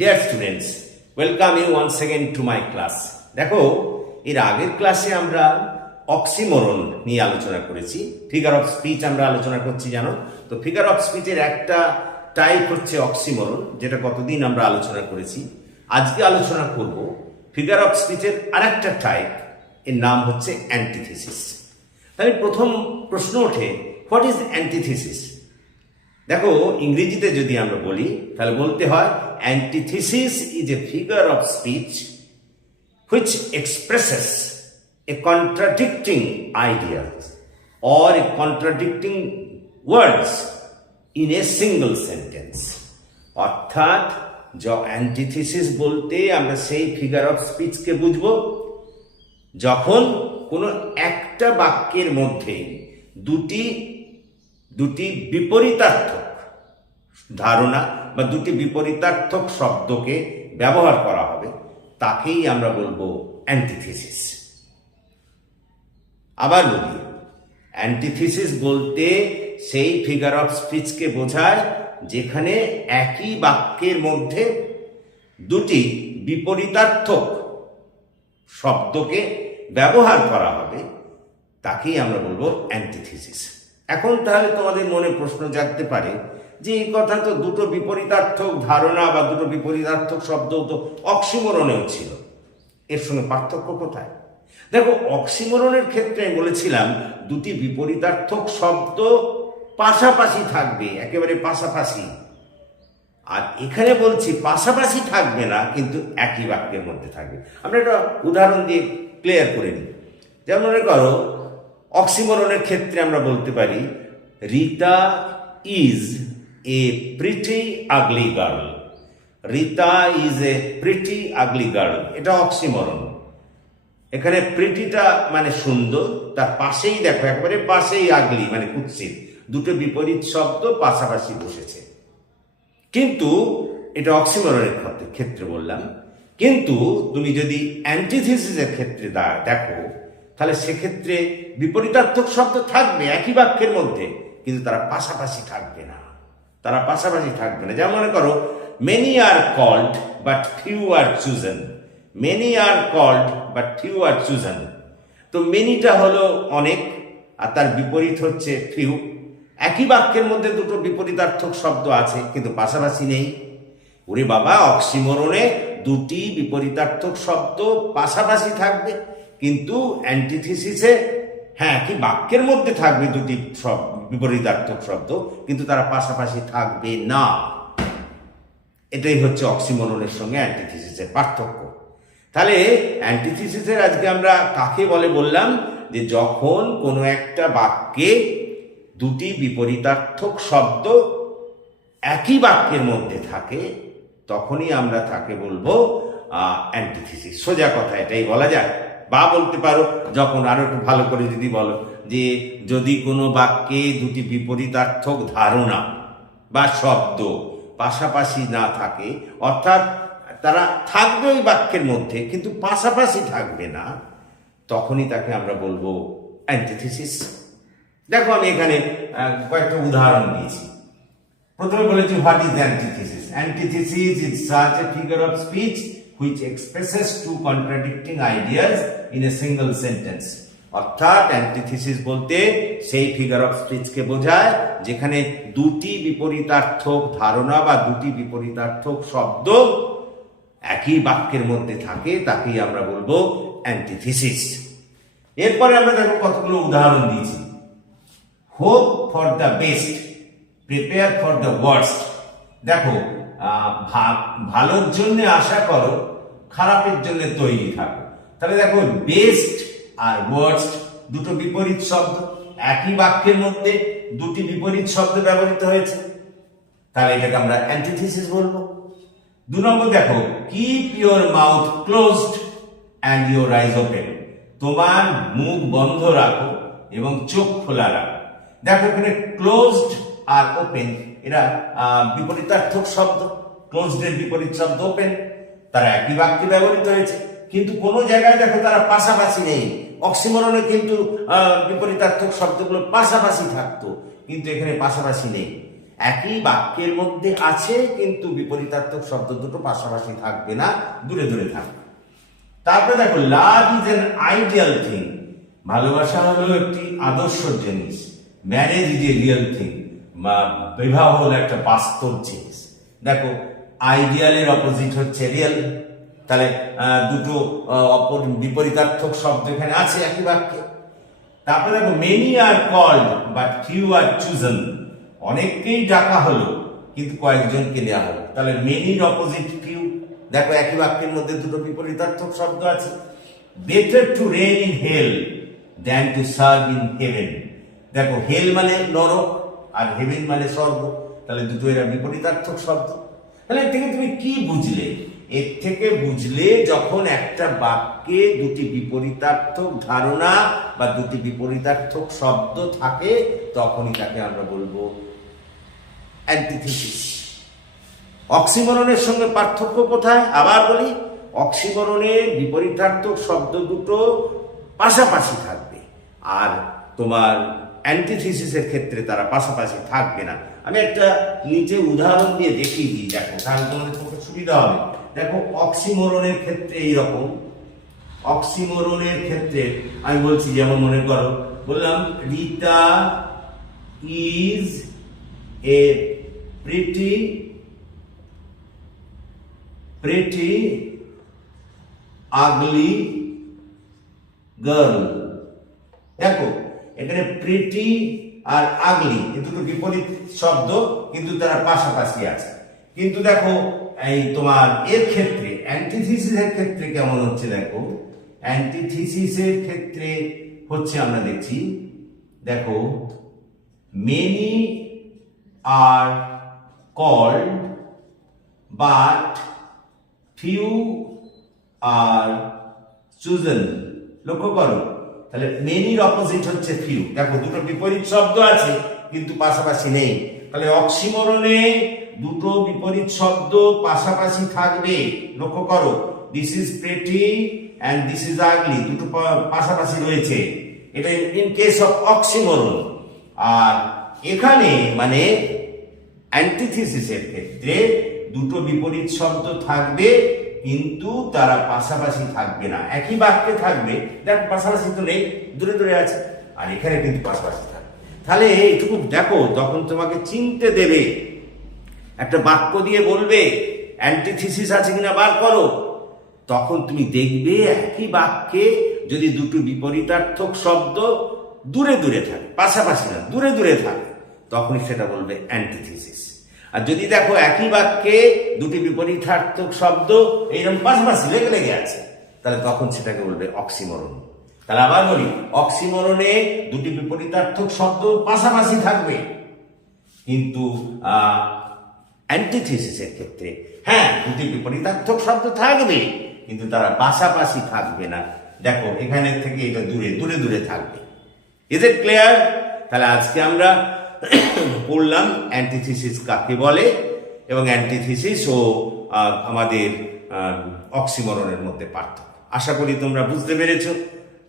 Deer students, welcome you once again to my class. দেখো, এর আগের ক্লাসে আমরা অক্সিমোরন নিয়ে আলোচনা করেছি। ফিগার অফ স্পিচ আমরা আলোচনা করছি, জানো তো। ফিগার অফ স্পিচের একটা টাইপ হচ্ছে অক্সিমোরন, যেটা কতদিন আমরা আলোচনা করেছি। আজকে আলোচনা করব ফিগার অফ স্পিচের আরেকটা টাইপ, এর নাম হচ্ছে অ্যান্টিথিসিস। তাহলে প্রথম প্রশ্ন ওঠে, হোয়াট ইজ অ্যান্টিথিসিস? দেখো, ইংরেজিতে যদি আমরা বলি তাহলে বলতে হয় antithesis is a figure of speech which expresses A contradicting ideas or a contradicting words in a single sentence। অর্থাৎ অ্যান্টিথিসিস বলতে আমরা সেই ফিগার অফ স্পিচকে বুঝবো যখন কোনো একটা বাক্যের মধ্যে দুটি বিপরীতার্থক ধারণা বা দুটি বিপরীতার্থক শব্দকে ব্যবহার করা হবে, তাকেই আমরা বলবো অ্যান্টিথিসিস। আবার বলি, অ্যান্টিথিসিস বলতে সেই ফিগার অফ স্পিচকে বোঝায় যেখানে একই বাক্যের মধ্যে দুটি বিপরীতার্থক শব্দকে ব্যবহার করা হবে, তাকেই আমরা বলবো অ্যান্টিথিসিস। এখন তাহলে তোমাদের মনে প্রশ্ন জাগতে পারে যে এই কথা তো দুটো বিপরীতার্থক ধারণা বা দুটো বিপরীতার্থক শব্দ তো অক্সিমোরনেও ছিল, এর সঙ্গে পার্থক্য কোথায়? দেখো, অক্সিমোরনের ক্ষেত্রে আমি বলেছিলাম দুটি বিপরীতার্থক শব্দ পাশাপাশি থাকবে, একেবারে পাশাপাশি। আর এখানে বলছি পাশাপাশি থাকবে না, কিন্তু একই বাক্যের মধ্যে থাকবে। আমরা একটা উদাহরণ দিয়ে ক্লিয়ার করে নিই। যেমন মনে করো, অক্সিমোরনের ক্ষেত্রে আমরা বলতে পারি Rita is a pretty ugly girl. Rita is a pretty ugly girl, এটা অক্সিমোরন। এখানে প্রিটিটা মানে সুন্দর, তার পাশেই দেখো একেবারে পাশেই আগলি মানে কুৎসিত, দুটো বিপরীত শব্দ পাশাপাশি বসেছে। কিন্তু এটা অক্সিমোরনের ক্ষেত্রে বললাম। কিন্তু তুমি যদি অ্যান্টিথিসিসের ক্ষেত্রে দেখো, তাহলে সেক্ষেত্রে বিপরীতার্থক শব্দ থাকবে একই বাক্যের মধ্যে, কিন্তু তারা পাশাপাশি থাকবে না। যেমন মনে করো, many are called but few are chosen. Many are called but few are chosen. তো মেনিটা হলো অনেক, আর তার বিপরীত হচ্ছে ফিউ। একই বাক্যের মধ্যে দুটো বিপরীতার্থক শব্দ আছে, কিন্তু পাশাপাশি নেই। ওরে বাবা, অক্সিমোরনে দুটি বিপরীতার্থক শব্দ পাশাপাশি থাকবে, কিন্তু অ্যান্টিথিসিসে হ্যাঁ একই বাক্যের মধ্যে থাকবে দুটি বিপরীতার্থক শব্দ, কিন্তু তারা পাশাপাশি থাকবে না। এটাই হচ্ছে অক্সিমোরনের সঙ্গে অ্যান্টিথিসিসের পার্থক্য। তাহলে অ্যান্টিথিসিসের আজকে আমরা কাকে বলে বললাম, যে যখন কোনো একটা বাক্যে দুটি বিপরীতার্থক শব্দ একই বাক্যের মধ্যে থাকে, তখনই আমরা তাকে বলবো অ্যান্টিথিসিস। সোজা কথা এটাই বলা যায়। বা বলতে পারো, যখন আরো একটু ভালো করে যদি বলো, যে যদি কোনো বাক্যে দুটি বিপরীতার্থক ধারণা বা শব্দ পাশাপাশি না থাকে, অর্থাৎ তারা থাকবে ওই বাক্যের মধ্যে কিন্তু পাশাপাশি থাকবে না, তখনই তাকে আমরা বলবো অ্যান্টিথিসিস। দেখো, আমি এখানে কয়েকটা উদাহরণ দিয়েছি। প্রথমে বলেছি, what is antithesis? Antithesis is such a figure of speech which expresses two contradicting ideas in a single sentence। অর্থাৎ অ্যান্টিথিসিস বলতে সেই ফিগার অফ স্পিচকে বোঝায় যেখানে দুটি বিপরীতার্থক ধারণা বা দুটি বিপরীতার্থক শব্দ একই বাক্যের মধ্যে থাকে, তাকেই আমরা বলবো অ্যান্টিথিসিস। এরপরে আমরা দেখো কতগুলো উদাহরণ দিয়েছি। Hope for the best, prepare for the worst. দেখো, ভালোর জন্য আশা করো, খারাপের জন্য তৈরি থাকো। তাহলে দেখো, বেস্ট আর ওয়ার্স্ট দুটো বিপরীত শব্দ, একই বাক্যের মধ্যে দুটি বিপরীত শব্দ ব্যবহৃত হয়েছে, তাহলে এটাকে আমরা অ্যান্টিথিসিস বলবো। 2 নম্বর দেখো, keep your mouth closed and your eyes open. তোমার মুখ বন্ধ রাখো এবং চোখ খোলা রাখো। দেখো, এখানে ক্লোজড আর ওপেন এরা বিপরীতার্থক শব্দ। ক্লোজড এর বিপরীত শব্দ ওপেন, তারা একই বাক্যে ব্যবহৃত হয়েছে, কিন্তু কোনো জায়গায় দেখো তারা পাশাপাশি নেই। অক্সিমোরনে কিন্তু বিপরীতার্থক শব্দগুলো পাশাপাশি থাকতো, কিন্তু এখানে পাশাপাশি নেই। একই বাক্যের মধ্যে আছে কিন্তু বিপরীতার্থক শব্দ দুটো পাশাপাশি থাকবে না, দূরে দূরে থাকবে। তারপরে দেখো love is an ideal thing, ভালোবাসা হলো একটি আদর্শ জিনিস। Marriage is a real thing, বিবাহ হলো একটা বাস্তব জিনিস। দেখো আইডিয়ালের অপোজিট হচ্ছে রিয়েল, তাহলে দুটো বিপরীতার্থক শব্দ এখানে আছে একই বাক্যে। তারপরে দেখো many are called but few are chosen, অনেককেই ডাকা হলো কিন্তু কয়েকজনকে নেওয়া হলো, তাহলে মেনির অপোজিট ফিউ। দেখো একই বাক্যের মধ্যে দুটো বিপরীতার্থক শব্দ আছে। Better to reign in hell than to serve in heaven, দেখো হেল মানে নরক আর হেভেন মানে স্বর্গ, তাহলে দুটো এরা বিপরীতার্থক শব্দ। তাহলে এর থেকে তুমি কি বুঝলে? এর থেকে বুঝলে যখন একটা বাক্যে দুটি বিপরীতার্থক ধারণা বা দুটি বিপরীতার্থক শব্দ থাকে তখনই তাকে আমরা বলবো অ্যান্টিথিসিস। অক্সিমরনের সঙ্গে পার্থক্য কোথায়? আবার বলি, অক্সিমরণে বিপরীতার্থক শব্দ দুটো পাশাপাশি থাকবে, আর তোমার অ্যান্টিথিসিসের ক্ষেত্রে তারা পাশাপাশি থাকবে না। আমি একটা নিচে উদাহরণ দিয়ে দেখিয়ে দিই, দেখো তাহলে তোমাদের পক্ষে সুবিধা হবে। দেখো অক্সিমরণের ক্ষেত্রে এইরকম, অক্সিমরণের ক্ষেত্রে আমি বলছি, যেমন মনে করো বললাম Rita is a pretty ugly girl. দেখো এখানে প্রিটি আর আগলি এ দুটো বিপরীত শব্দ কিন্তু তারা পাশাপাশি আছে। কিন্তু দেখো এই তোমার এর ক্ষেত্রে অ্যান্টিথিসিসের ক্ষেত্রে কেমন হচ্ছে? দেখো অ্যান্টিথিসিসের ক্ষেত্রে হচ্ছে আমরা দেখছি, দেখো many are called but few are chosen. লক্ষ্য করো, তাহলে মেনির অপোজিট হচ্ছে ফিউ। দেখো দুটো বিপরীত শব্দ আছে কিন্তু পাশাপাশি নেই, তাহলে অক্সিমরণে দুটো বিপরীত শব্দ পাশাপাশি থাকবে। লক্ষ্য করো, this is pretty and this is ugly, দুটো পাশাপাশি রয়েছে, এটা ইন কেস অফ অক্সিমরণ। আর এখানে মানে অ্যান্টিথিসিসের ক্ষেত্রে দুটো বিপরীত শব্দ থাকবে কিন্তু তারা পাশাপাশি থাকবে না, একই বাক্যে থাকবে। দেখ পাশাপাশি তো নেই, দূরে দূরে আছে, আর এখানে কিন্তু পাশাপাশি থাকবে। তাহলে এইটুকু দেখো, যখন তোমাকে চিনতে দেবে একটা বাক্য দিয়ে বলবে অ্যান্টিথিসিস আছে কিনা বার করো, তখন তুমি দেখবে একই বাক্যে যদি দুটো বিপরীতার্থক শব্দ দূরে দূরে থাকে, পাশাপাশি না দূরে দূরে থাকে, তখনই সেটা বলবে অ্যান্টিথিসিস। আর যদি দেখো একই বাক্যে দুটি বিপরীতার্থক শব্দ এইরকম পাশাপাশি লেগে লেগে আছে, তাহলে তখন সেটাকে বলবে অক্সিমরণ। তাহলে আবার বলি, অক্সিমরণে দুটি বিপরীতার্থক শব্দ পাশাপাশি থাকবে, কিন্তু অ্যান্টিথিসিসের ক্ষেত্রে হ্যাঁ দুটি বিপরীতার্থক শব্দ থাকবে কিন্তু তারা পাশাপাশি থাকবে না। দেখো এখানে থেকে এটা দূরে দূরে দূরে থাকবে। Is it clear? তাহলে আজকে আমরা পড়লাম অ্যান্টিথিসিস কাকে বলে এবং অ্যান্টিথিসিস ও আমাদের অক্সিমরণের মধ্যে পার্থক্য। আশা করি তোমরা বুঝতে পেরেছো।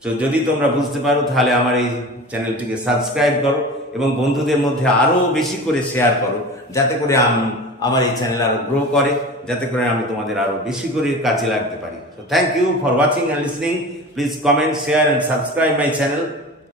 তো যদি তোমরা বুঝতে পারো তাহলে আমার এই চ্যানেলটিকে সাবস্ক্রাইব করো এবং বন্ধুদের মধ্যে আরো বেশি করে শেয়ার করো, যাতে করে আমার এই চ্যানেল আরো গ্রো করে, যাতে করে আমি তোমাদের আরো বেশি করে কাজে লাগতে পারি। So thank you for watching and listening. Please comment, share and subscribe my channel.